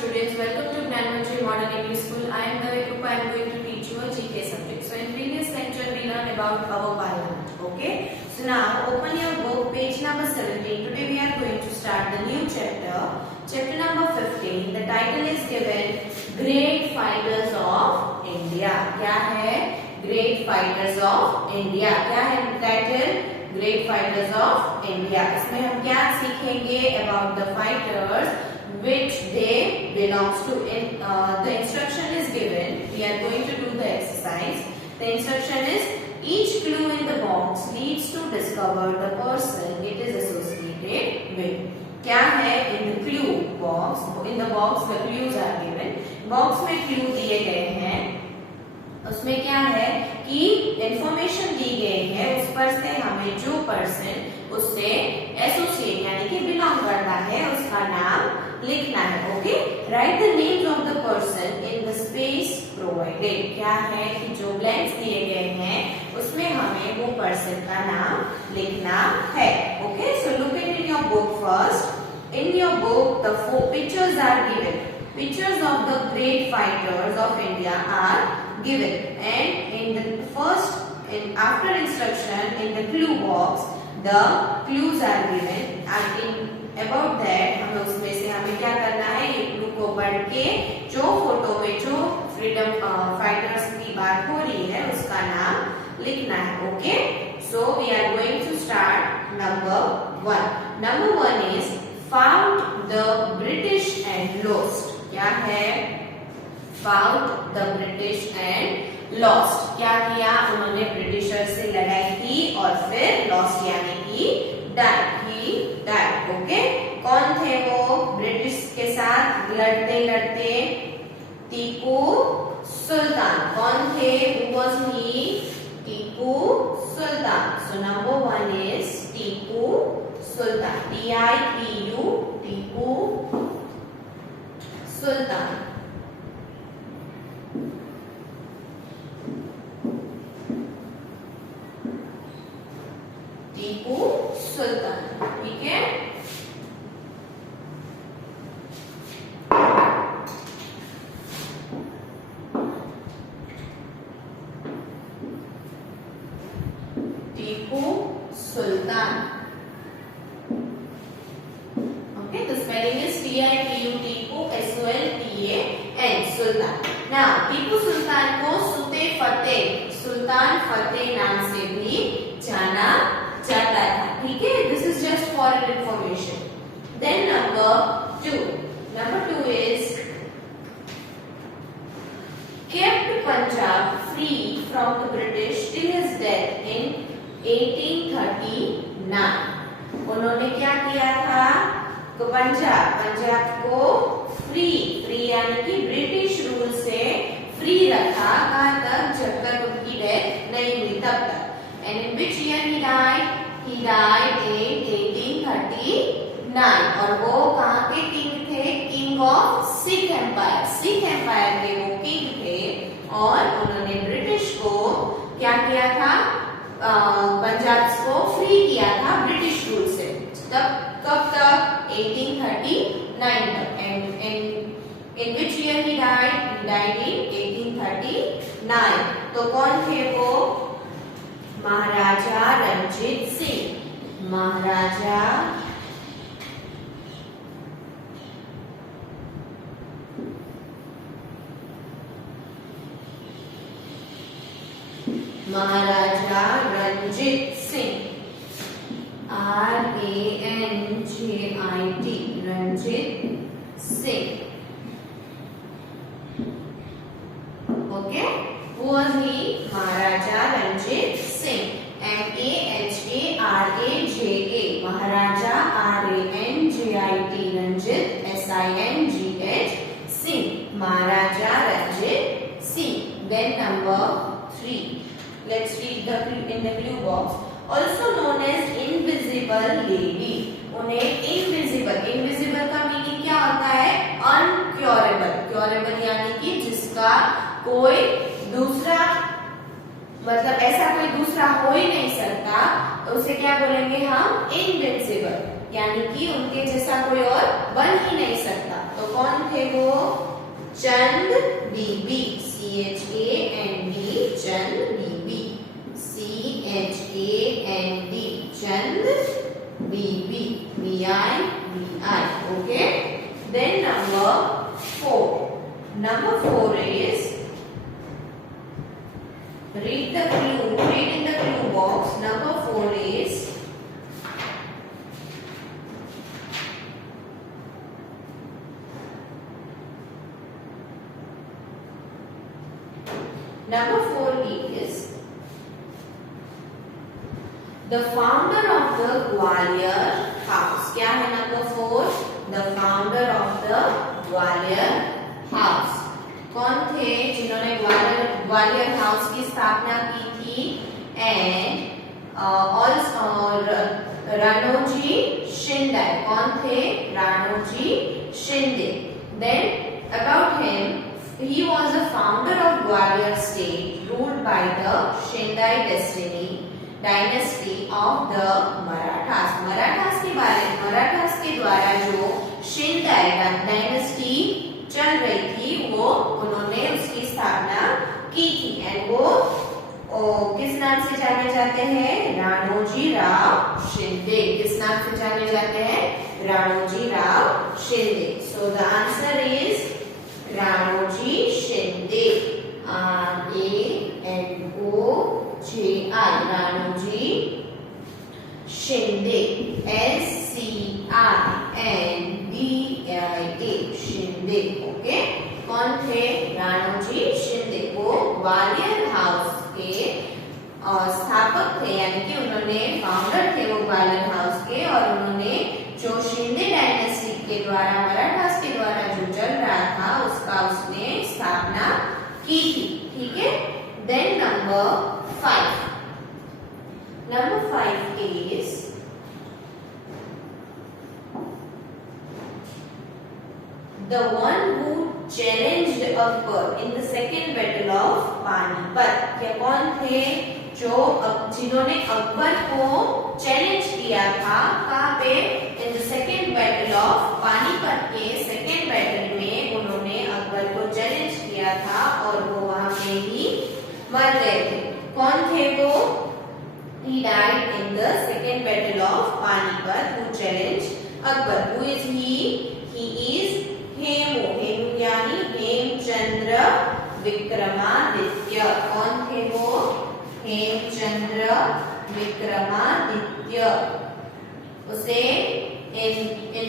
students, welcome to Gnanmanjari Modern English School. I am Navya Krupa. I am going to teach you a GK subject. So in previous lecture we learned about our parliament. Okay. So now open your book, page number 17. Today we are going to start the new chapter. Chapter number 15. The title is given Great Fighters of India. क्या है? Great Fighters of India. क्या है title? Great Fighters of India. इसमें हम क्या सीखेंगे about the fighters which they belongs to. The instruction is given. We are going to do the exercise. The instruction is each clue in the box leads to discover the person it is associated with. क्या है? In the clue box, in the box the clues are given. Box में clue दिए गए हैं. उसमें क्या है कि इंफॉर्मेशन दी गई है, उस पर से हमें जो पर्सन उससे एसोसिएट यानी कि बिलोंग करता है उसका नाम लिखना है. Okay, right the names of the person in the space provided. क्या है कि जो ब्लैंक्स दिए गए हैं उसमें हमें वो पर्सन का नाम लिखना है. Okay, so look in your book first. In your book, the four pictures are given. Pictures of the great fighters of India are given, and in the first, after instruction in the clue box, the clues are given. And in about that, हमें उसमें से हमें क्या करना है? ये clue को पढ़ के जो फोटो में जो फ्रीडम फाइटर्स की बात हो रही है उसका नाम लिखना है. Okay, so we are going to start number 1. Number 1 is found the British and lost. क्या है? Found the British and lost. क्या किया? उन्होंने ब्रिटिशर से लड़ाई की और फिर lost यानी कि died. ओके, कौन थे वो ब्रिटिश के साथ लड़ते लड़ते? टीपू सुल्तान. कौन थे? Who was he? Tipu Sultan. So number 1 is टीपू सुल्तान. T-I-P-U, टीपू सुल्तान. टीपू सुल्तान. ठीक है. टीपू Sultan. Okay, the spelling is T-I-P-U, Tipu, S-O-L-T-A-N, सुल्तान. Now, टीपू सुल्तान को सुल्तान फतेह नाम से भी जाना जाता था. ठीक है, this is just for information. Then number 2. Number 2 is kept Punjab free from the British till his death in 1839. उन्होंने क्या किया था? तो पंजाब को फ्री यानी कि ब्रिटिश रूल से फ्री रखा. कहाँ तक? जब तक उनकी डेथ नहीं हुई तब तक. And in which year he died? He died in 1839. और वो कहाँ के किंग थे? King of Sikh empire. Sikh empire के वो किंग थे और उन्होंने ब्रिटिश को क्या किया था? पंजाब को फ्री किया था ब्रिटिश रूल से. तब कब तक? 1839 तक. And in which year he died? He died in 1839. तो कौन थे वो? Maharaja Ranjit Singh. Maharaja Ranjit Singh. R-A-N-J-I-T, Ranjit Singh. Okay, who was he? Maharaja Ranjit Singh. M-A-H-A-R-A-J-A, Maharaja, R-A-N-J-I-T, Ranjit, S-I-N-G-H, Singh, Maharaja Ranjit Singh. Then number 3. Let's read in the clue box. Also known as invisible lady. उन्हें invisible का मीनिंग क्या होता है? Uncurable यानी कि जिसका कोई दूसरा मतलब ऐसा कोई दूसरा हो ही नहीं सकता, तो उसे क्या बोलेंगे हम? इनविंसिबल. यानी कि उनके जैसा कोई और बन ही नहीं सकता। तो कौन थे वो? चंद बीबी, CHAND, चंद बीबी, CHAND, चंद बीबी, BI, okay? Then number 4. Number 4 is read in the clue box. Number 4 is the founder of the Gwalior house. क्या है number 4? The founder of the Gwalior house. कौन थे जिन्होंने ग्वालियर हाउस की स्थापना की थी? एंड राणोजी शिंदे. कौन थे? राणोजी Shinde. Then about him, he was the founder of Gwalior state, ruled by the Shindai dynasty of the Marathas. Marathas के द्वारा जो शिंदे डायनेस्टी चल रही थी वो उन्होंने उसकी स्थापना की थी। एंड वो किस नाम से जाने जाते हैं? राणोजी राव शिंदे। किस नाम से जाने जाते हैं? राणोजी राव Shinde. So the answer is Ranoji Shinde, RANOJI, राणोजी शिंदे, SCINDIA, शिंदे। ओके, कौन थे? राणोजी शिंदे। वो ग्वालियर हाउस के स्थापक थे, यानी कि उन्होंने फाउंडर थे वो ग्वालियर हाउस के, और उन्होंने जो शिंदे डायनेस्टी के द्वारा मराठास के द्वारा जो चल रहा था उसका उसने स्थापना की थी। ठीक है। Then number 5 is the one who challenged Akbar in the second battle of Panipat. ये कौन थे जिन्होंने अकबर को चैलेंज किया था? कहाँ पे? In the second battle of Panipat के सेकेंड बैटल में उन्होंने अकबर को चैलेंज किया था और वो वहां पे ही मर गए थे। कौन थे वो? He died in the second battle of Panipat who challenged Akbar. Who is he? He is Hemu यानी हेमचंद्र विक्रमादित्य। कौन थे वो? हेमचंद्र विक्रमादित्य। उसे इन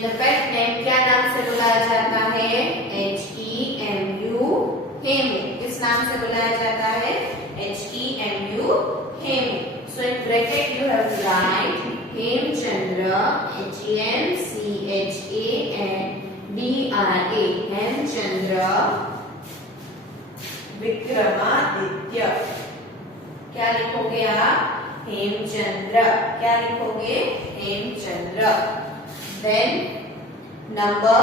द पेट नेम क्या नाम से बुलाया जाता है? HEMU, हेमू। किस नाम से बुलाया जाता है? HEMU, Hemu. So in bracket you have to write Hemchandra, HEMCHANDRA, Hemchandra विक्रमादित्य। क्या लिखोगे आप? हेमचंद्र। क्या लिखोगे? Hemchandra. Then number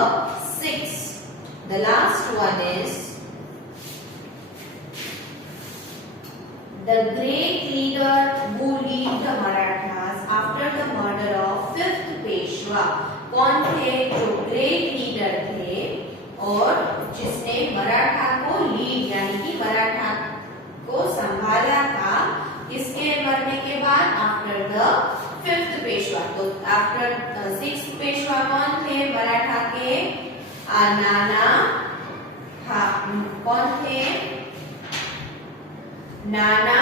6, the last one is the great leader who lead the Marathas after the murder of 5th Peshwa. कौन थे जो ग्रेट लीडर थे और जिसने मराठा को लीड यानी कि मराठा को संभाला था किसके मरने के बाद? After the 5th Peshwa. तो आफ्टर 6th पेशवा कौन थे मराठा के? नाना कौन थे? नाना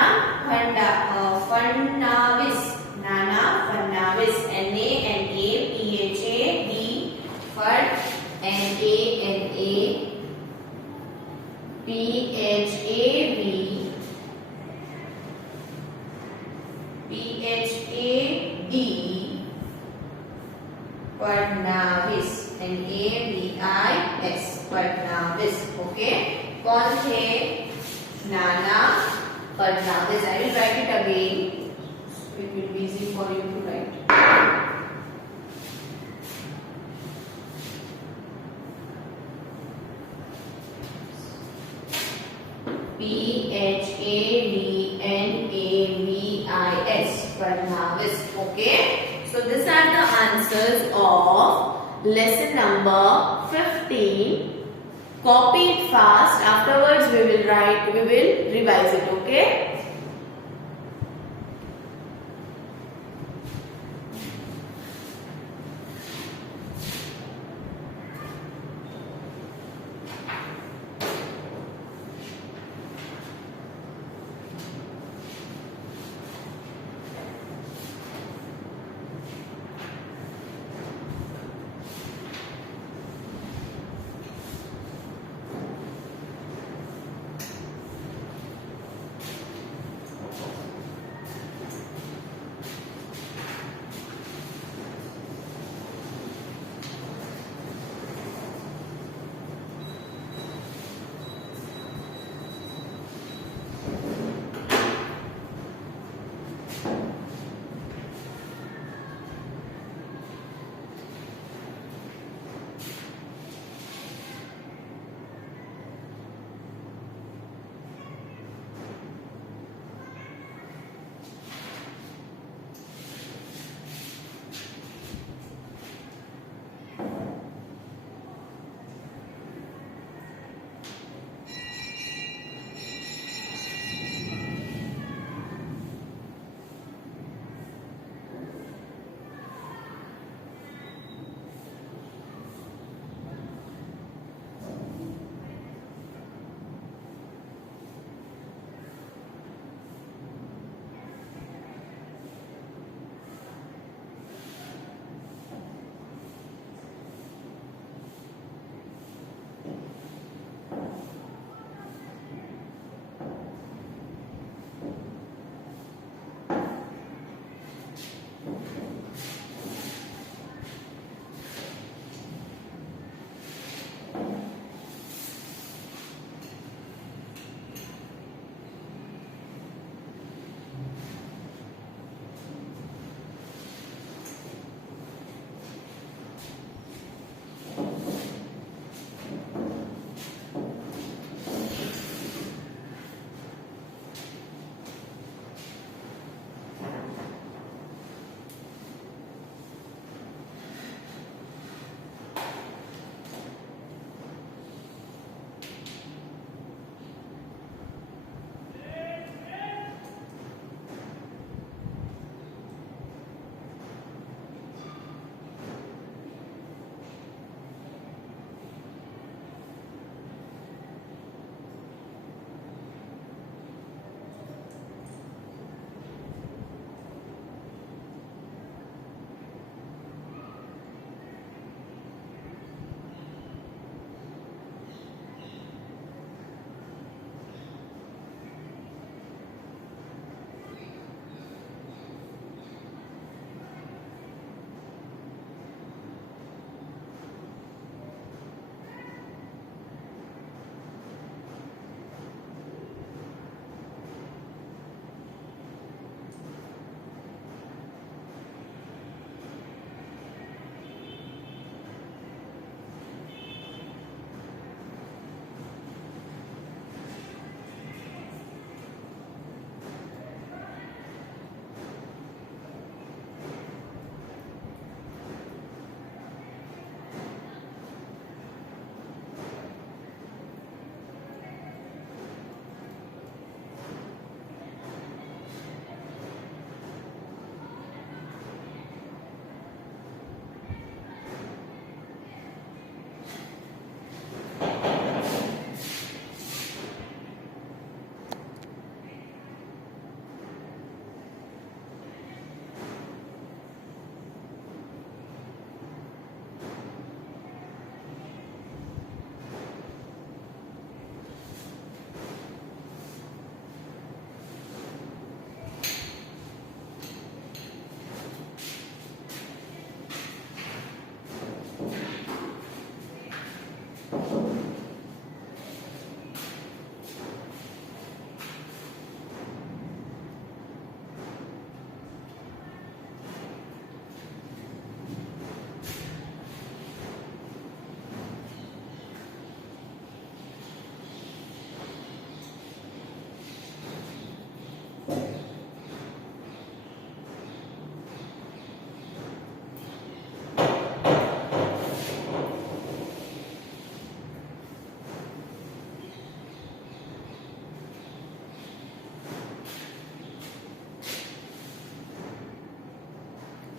फडणवीस। नाना फडणवीस, NANAPHAD, फड, NANAPHAD, फडणवीस, NAVIS, फडणवीस। ओके, कौन थे? नाना Phadnavis. I will write it again. It will be easy for you to write. PHADNAVIS, Fadnavis. Okay, so these are the answers. answers of lesson number 15. Copy it fast. Afterwards, we will revise it. Okay.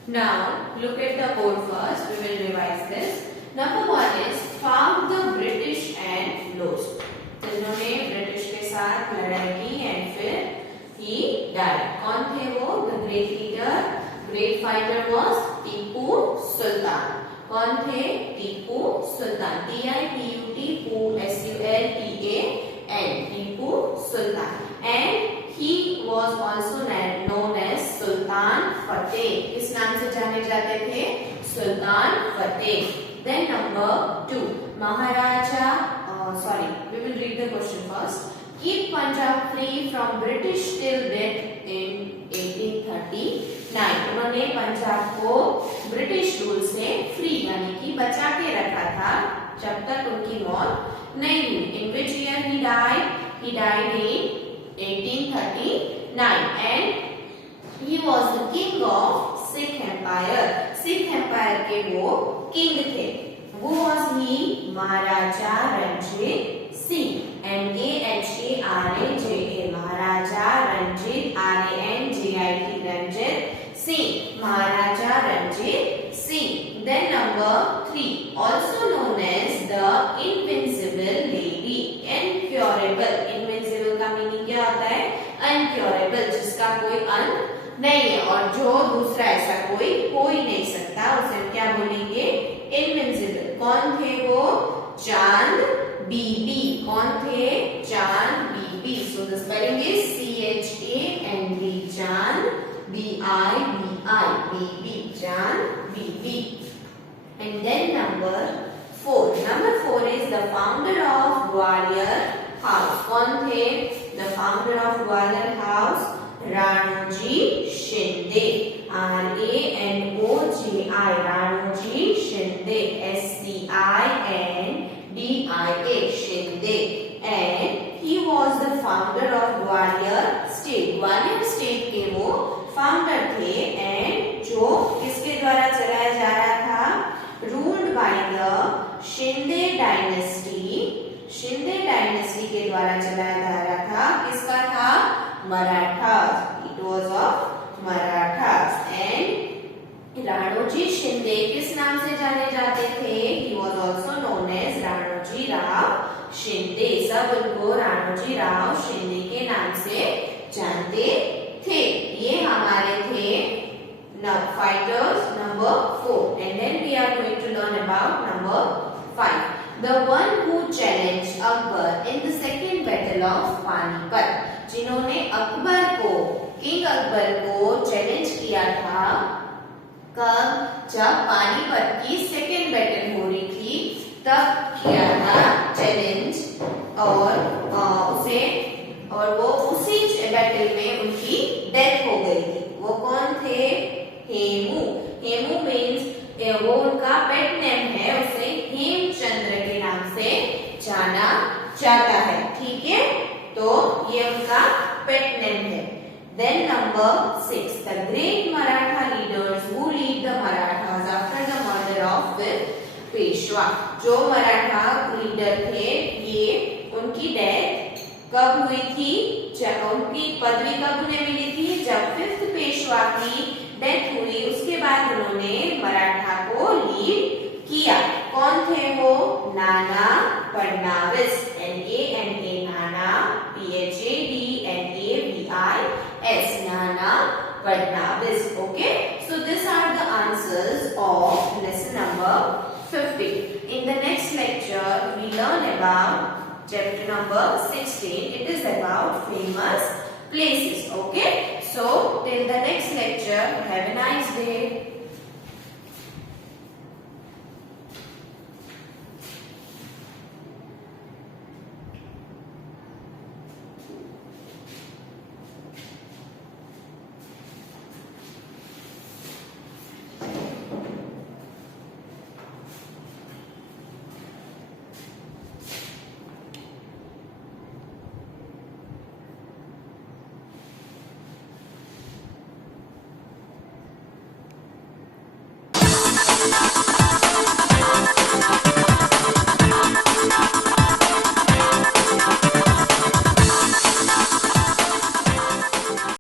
Now look at the board first. We will revise this. Number 1 is found the British and lost. तो इन्होंने ब्रिटिश के साथ लड़ाई की एंड फिर he died. कौन थे वो? The great leader, great fighter was Tipu सुल्तान. कौन थे? टीपू Sultan. T-I-P-U-T S-U-L-T-A-N. Tipu Sultan. And he was also known as सुल्तान फतेह. किस नाम से जाने जाते थे? सुल्तान फतेह. Then number 2, Maharaja. We will read the question first. Keep Punjab free from British till death in 1839. उन्होंने पंजाब को ब्रिटिश रूल से फ्री यानी कि बचा के रखा था जब तक उनकी मौत नहीं हुई. In which year he died? He died in 1839 and he was the king of Sikh Empire. Sikh Empire के वो king थे. Who was he? Maharaja Ranjit Singh. M-A-H-A-R-A-J-A. Maharaja Ranjit R-A-N-J-I-T. Ranjit Singh. Maharaja Ranjit Singh. Then number 3, also known as the Invincible Lady. Incurable. Invincible का मीनिंग क्या होता है? Incurable, जिसका कोई अंत नहीं है और जो दूसरा ऐसा कोई हो ही नहीं सकता उसे हम क्या बोलेंगे? इनविंसिबल. कौन थे वो? चांद बीबी. कौन थे? Chand Bibi. So the spelling is C-H-A-N-D. Chand B-I-B-I. बीबी. चांद बीबी. And then number 4. Number 4 is the founder of Gwalior House. कौन थे? The founder of Gwalior House, Ranoji Shinde. R-A-N-O-J-I. Ranoji Shinde. S-C-I-N-D-I-A. Shinde. And he was the founder of Gwalior State. Gwalior State के वो फाउंडर थे एंड जो किसके द्वारा चलाया जा रहा था? रूल्ड बाय द शिंदे डायनेस्टी. शिंदे डायनेस्टी के द्वारा चलाया जा रहा था. किसका था? Marathas. It was of Marathas. And Ranoji शिंदे किस नाम से जाने जाते थे? He was also known as Ranoji राव शिंदे. सब उनको राणोजी राव शिंदे के नाम से जानते थे. ये हमारे थे fighters number 4. And then we are going to learn about number 5. The one who challenged Akbar in the second battle of Panipat. जिन्होंने अकबर को, किंग अकबर को चैलेंज किया था कब? जब पानीपत की सेकेंड बैटल हो रही थी तब किया था चैलेंज और वो उसी बैटल में उनकी डेथ हो गई थी. वो कौन थे? हेमू. हेमू मीन्स वो उनका पेट नेम है. उसे हेमचंद्र के नाम से जाना जाता है. ठीक है, तो ये उनका पेट नेम है. Then number 6, the great Maratha leaders who lead the Marathas after the murder of Peshwa. जो मराठा लीडर थे ये उनकी डेथ कब हुई थी? उनकी पदवी कब उन्हें मिली थी? जब 5th पेशवा की डेथ हुई उसके बाद उन्होंने मराठा को लीड किया. कौन थे वो? नाना फडणवीस. N-A-N-A. नाना. P-H-A-D-N-A-V-I-S. Nana Fadnavis. Okay, so these are the answers of lesson number 50. In the next lecture we learn about chapter number 16. It is about famous places. Okay, so till the next lecture, have a nice day.